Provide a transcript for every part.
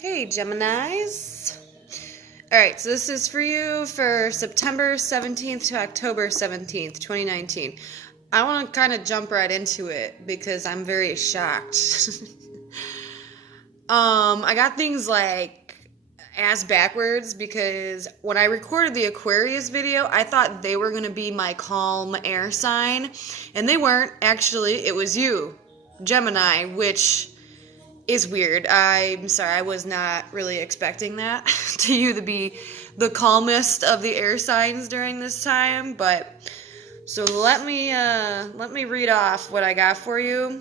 Hey, Geminis. All right, so this is for you for September 17th to October 17th, 2019. I want to kind of jump right into it because I'm very shocked. I got things like ass backwards because when I recorded the Aquarius video, I thought they were going to be my calm air sign, and they weren't. Actually, it was you, Gemini, which is weird. I'm sorry, I was not really expecting that to you to be the calmest of the air signs during this time, but so let me read off what I got for you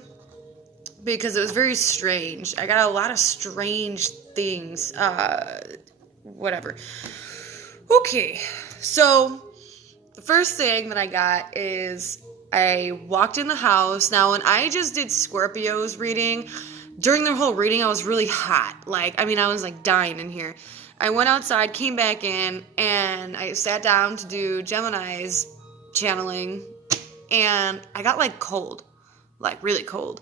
because it was very strange. I got a lot of strange things. Whatever. Okay, so the first thing that I got is I walked in the house. Now, when I just did Scorpio's reading, during their whole reading, I was really hot. I was like dying in here. I went outside, came back in, and I sat down to do Gemini's channeling, and I got like cold, like really cold.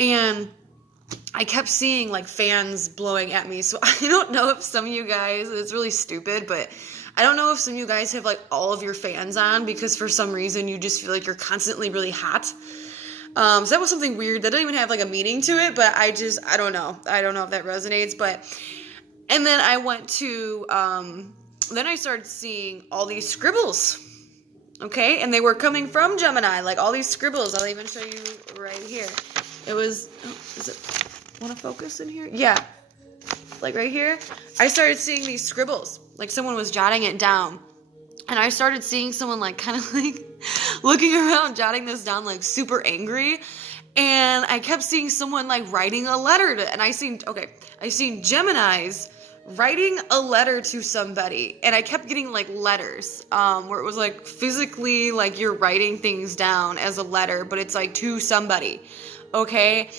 And I kept seeing like fans blowing at me. So I don't know if some of you guys, it's really stupid, but I don't know if some of you guys have like all of your fans on because for some reason you just feel like you're constantly really hot. So that was something weird. That didn't even have like a meaning to it, but I don't know. I don't know if that resonates, and then I went to, then I started seeing all these scribbles, okay? And they were coming from Gemini, like all these scribbles. I'll even show you right here. It was, want to focus in here? Yeah, like right here. I started seeing these scribbles, like someone was jotting it down. And I started seeing someone like kind of like looking around, jotting this down, like super angry. And I kept seeing someone like writing a letter to, and I seen Geminis writing a letter to somebody. And I kept getting like letters, where it was like physically like you're writing things down as a letter, but it's like to somebody. Okay.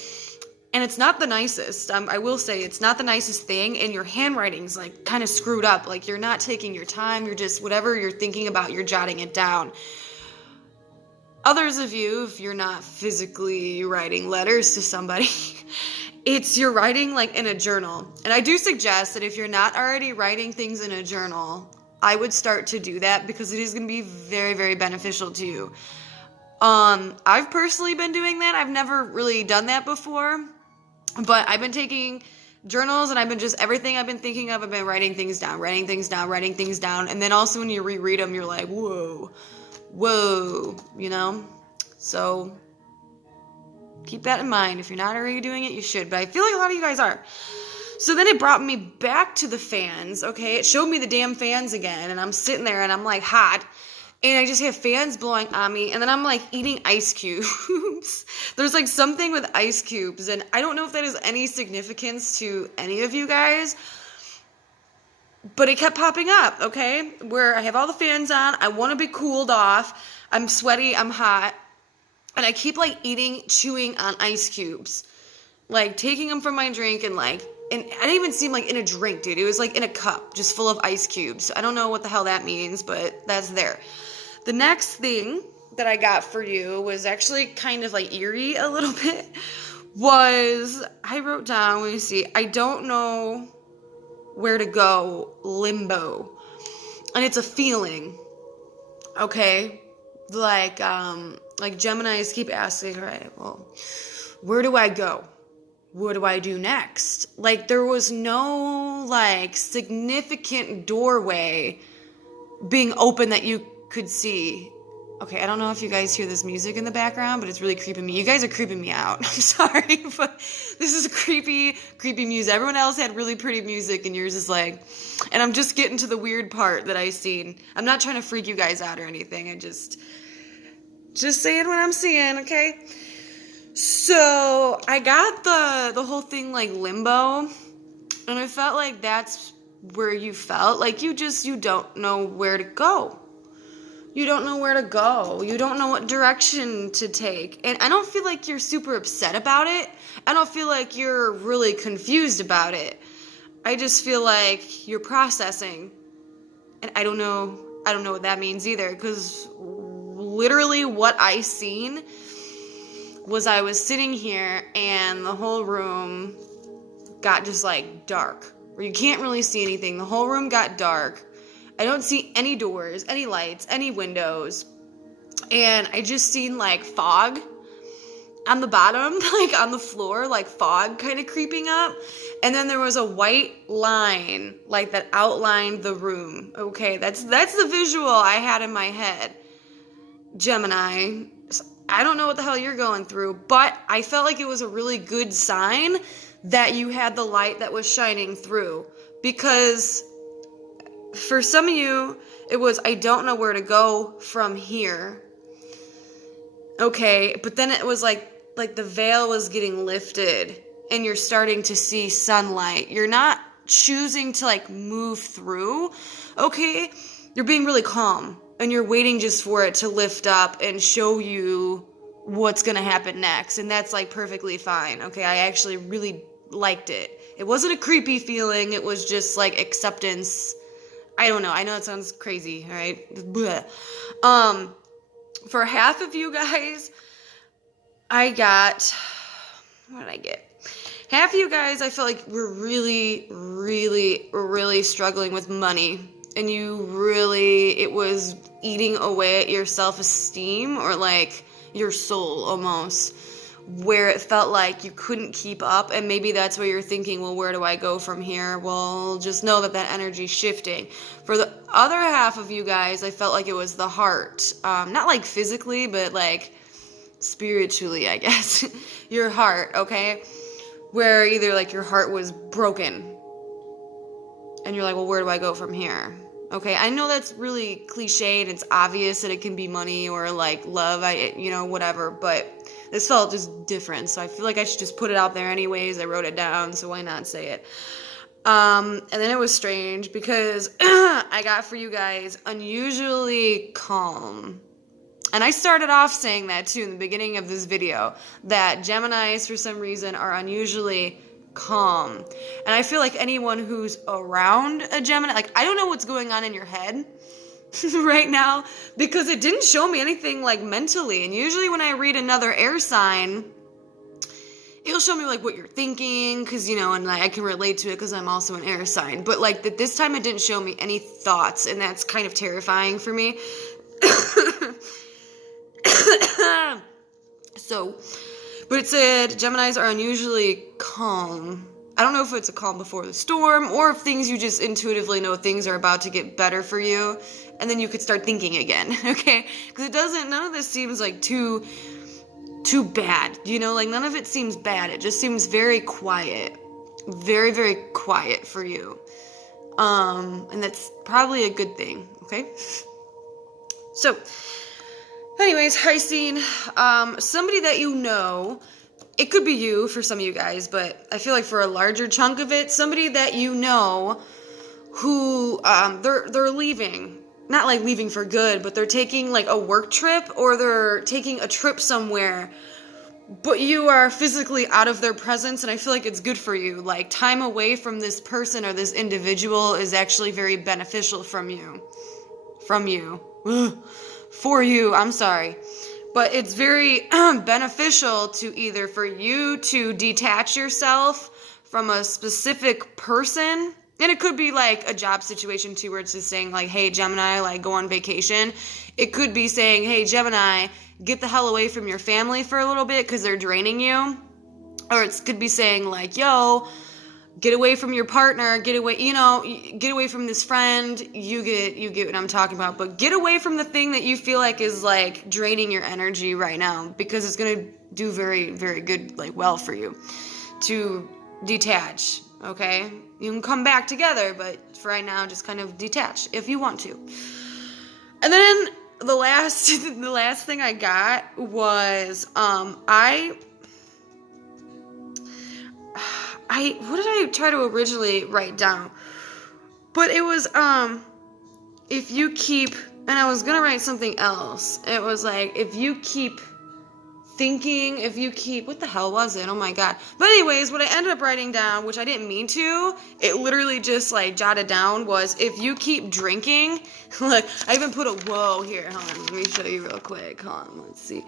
And it's not the nicest. I will say it's not the nicest thing, and your handwriting's like kind of screwed up. Like you're not taking your time. You're just whatever you're thinking about, you're jotting it down. Others of you, if you're not physically writing letters to somebody, you're writing like in a journal. And I do suggest that if you're not already writing things in a journal, I would start to do that because it is going to be very, very beneficial to you. I've personally been doing that. I've never really done that before. But I've been taking journals and I've been just everything I've been thinking of, I've been writing things down. And then also when you reread them, you're like, whoa, you know? So keep that in mind. If you're not already doing it, you should. But I feel like a lot of you guys are. So then it brought me back to the fans, okay? It showed me the damn fans again. And I'm sitting there and I'm like hot. And I just have fans blowing on me, and then I'm like eating ice cubes. There's like something with ice cubes, and I don't know if that has any significance to any of you guys, but it kept popping up, okay? Where I have all the fans on, I want to be cooled off, I'm sweaty, I'm hot, and I keep like chewing on ice cubes, like taking them from my drink and I didn't even seem like in a drink, dude. It was like in a cup, just full of ice cubes. I don't know what the hell that means, but that's there. The next thing that I got for you was actually kind of like eerie a little bit. I wrote down, let me see, I don't know where to go, limbo. And it's a feeling, okay? Like Geminis keep asking, all right, well, where do I go? What do I do next? Like there was no like significant doorway being open that you could see. Okay, I don't know if you guys hear this music in the background, but it's really creeping me. You guys are creeping me out. I'm sorry, but this is creepy music. Everyone else had really pretty music, and yours is like, and I'm just getting to the weird part that I seen. I'm not trying to freak you guys out or anything. I just saying what I'm seeing, okay? So I got the whole thing like limbo, and I felt like that's where you felt like you don't know where to go. You don't know where to go. You don't know what direction to take. And I don't feel like you're super upset about it. I don't feel like you're really confused about it. I just feel like you're processing. And I don't know what that means either, because literally what I seen was I was sitting here and the whole room got just like dark, where you can't really see anything. The whole room got dark. I don't see any doors, any lights, any windows. And I just seen like fog on the bottom, like on the floor, like fog kind of creeping up. And then there was a white line like that outlined the room. Okay, that's the visual I had in my head. Gemini, I don't know what the hell you're going through, but I felt like it was a really good sign that you had the light that was shining through. Because for some of you, it was, I don't know where to go from here. Okay, but then it was like the veil was getting lifted and you're starting to see sunlight. You're not choosing to like move through, okay? You're being really calm and you're waiting just for it to lift up and show you what's gonna happen next. And that's like perfectly fine, okay? I actually really liked it. It wasn't a creepy feeling. It was just like acceptance. I don't know. I know it sounds crazy, all right? Blech. For half of you guys, I got, what did I get? Half of you guys, I feel like we're really, really, really struggling with money. And it was eating away at your self-esteem or like your soul almost, where it felt like you couldn't keep up. And maybe that's where you're thinking, well, where do I go from here? Well, just know that energy's shifting. For the other half of you guys, I felt like it was the heart. Not like physically, but like spiritually, I guess. Your heart, okay? Where either like your heart was broken and you're like, well, where do I go from here? Okay, I know that's really cliche and it's obvious that it can be money or like love, whatever, but this felt just different, so I feel like I should just put it out there anyways. I wrote it down, so why not say it? And then it was strange because I got for you guys unusually calm. And I started off saying that too in the beginning of this video, that Geminis for some reason are unusually calm. And I feel like anyone who's around a Gemini, like I don't know what's going on in your head right now, because it didn't show me anything like mentally. And usually when I read another air sign, it'll show me like what you're thinking, because and like I can relate to it because I'm also an air sign. But like this time it didn't show me any thoughts, and that's kind of terrifying for me. But it said Geminis are unusually calm. I don't know if it's a calm before the storm or if things you just intuitively know things are about to get better for you, and then you could start thinking again, okay? Because none of this seems like too bad, like none of it seems bad. It just seems very quiet, very, very quiet for you. And that's probably a good thing, okay? So, anyways, I seen somebody that you know. It could be you for some of you guys, but I feel like for a larger chunk of it, somebody that you know who they're leaving. Not like leaving for good, but they're taking like a work trip or they're taking a trip somewhere, but you are physically out of their presence, and I feel like it's good for you. Like time away from this person or this individual is actually very beneficial for you. For you, I'm sorry. But it's very beneficial to either for you to detach yourself from a specific person. And it could be like a job situation too, where it's just saying like, hey, Gemini, like go on vacation. It could be saying, hey, Gemini, get the hell away from your family for a little bit because they're draining you. Or it could be saying like, yo, get away from your partner, get away from this friend. You get what I'm talking about. But get away from the thing that you feel like is like draining your energy right now, because it's going to do very, very good, like well for you to detach. Okay, you can come back together, but for right now, just kind of detach if you want to. And then the last thing I got was what did I try to originally write down? But it was, if you keep, and I was gonna write something else. It was like, if you keep thinking, what the hell was it? Oh my God. But anyways, what I ended up writing down, which I didn't mean to, it literally just like jotted down, was if you keep drinking, look, I even put a whoa here. Hold on, let me show you real quick. Hold on, let's see.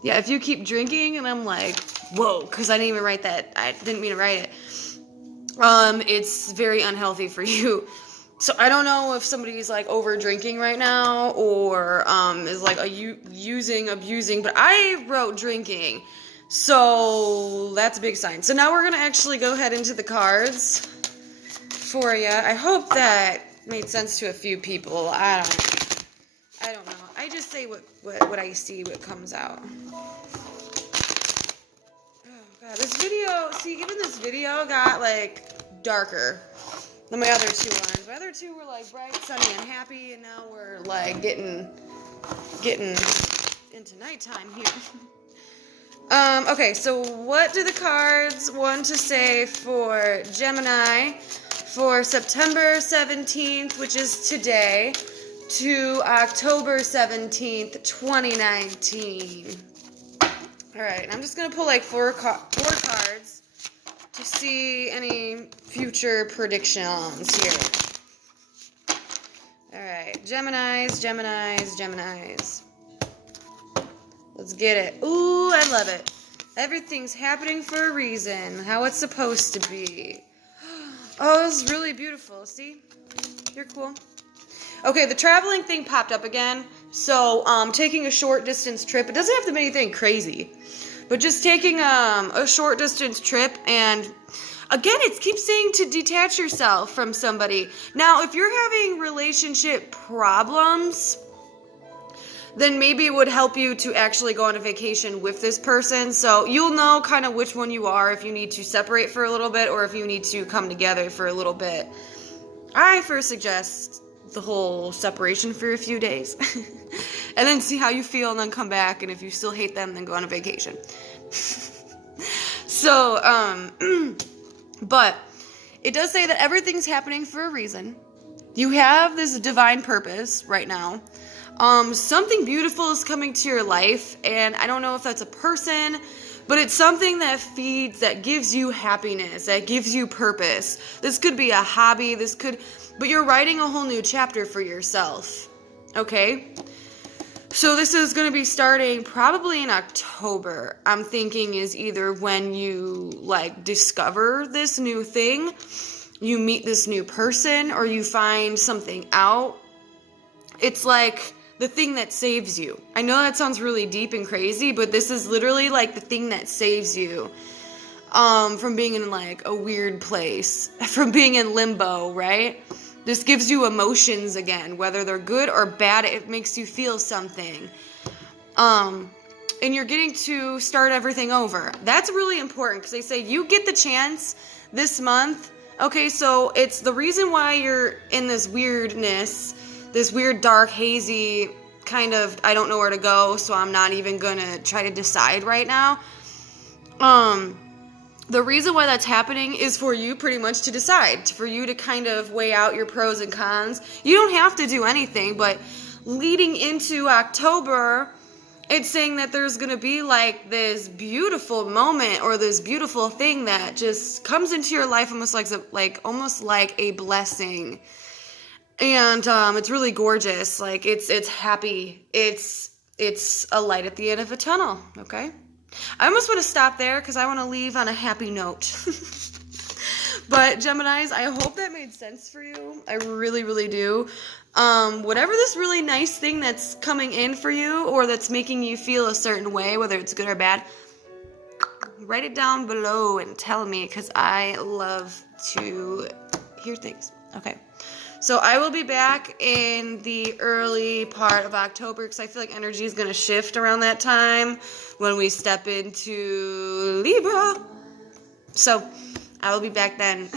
Yeah, if you keep drinking, and I'm like, whoa, because I didn't even write that. I didn't mean to write it. it's very unhealthy for you. So I don't know if somebody's like over drinking right now or is like abusing, but I wrote drinking. So that's a big sign. So now we're going to actually go ahead into the cards for you. I hope that made sense to a few people. I don't know. I just say what I see, what comes out. Oh god, this video, see, even this video got like darker than my other two ones. My other two were like bright, sunny, and happy, and now we're like getting into nighttime here. Okay, so what do the cards want to say for Gemini for September 17th, which is today, to October 17th, 2019? Alright, I'm just going to pull like four cards to see any future predictions here. Alright, Geminis. Let's get it. Ooh, I love it. Everything's happening for a reason. How it's supposed to be. Oh, this is really beautiful. See? You're cool. Okay, the traveling thing popped up again. So, taking a short distance trip. It doesn't have to be anything crazy. But just taking a short distance trip, and again, it keeps saying to detach yourself from somebody. Now, if you're having relationship problems, then maybe it would help you to actually go on a vacation with this person. So you'll know kind of which one you are, if you need to separate for a little bit or if you need to come together for a little bit. I first suggest the whole separation for a few days and then see how you feel and then come back, and if you still hate them, then go on a vacation. So but it does say that everything's happening for a reason. You have this divine purpose right now. Something beautiful is coming to your life, and I don't know if that's a person, but it's something that feeds, that gives you happiness, that gives you purpose. This could be a hobby, but you're writing a whole new chapter for yourself, okay? So this is going to be starting probably in October. I'm thinking is either when you, like, discover this new thing, you meet this new person, or you find something out. It's like the thing that saves you. I know that sounds really deep and crazy, but this is literally like the thing that saves you from being in like a weird place, from being in limbo, right? This gives you emotions again, whether they're good or bad. It makes you feel something. And you're getting to start everything over. That's really important, because they say you get the chance this month. Okay, so it's the reason why you're in this weirdness, this weird, dark, hazy kind of, I don't know where to go, so I'm not even going to try to decide right now. The reason why that's happening is for you pretty much to decide, for you to kind of weigh out your pros and cons. You don't have to do anything, but leading into October, it's saying that there's going to be like this beautiful moment or this beautiful thing that just comes into your life almost like a blessing. And it's really gorgeous. Like it's happy. It's a light at the end of a tunnel, okay? I almost want to stop there because I want to leave on a happy note. But Geminis, I hope that made sense for you. I really, really do. Whatever this really nice thing that's coming in for you or that's making you feel a certain way, whether it's good or bad, write it down below and tell me, because I love to hear things. Okay. So I will be back in the early part of October, because I feel like energy is going to shift around that time when we step into Libra. So I will be back then.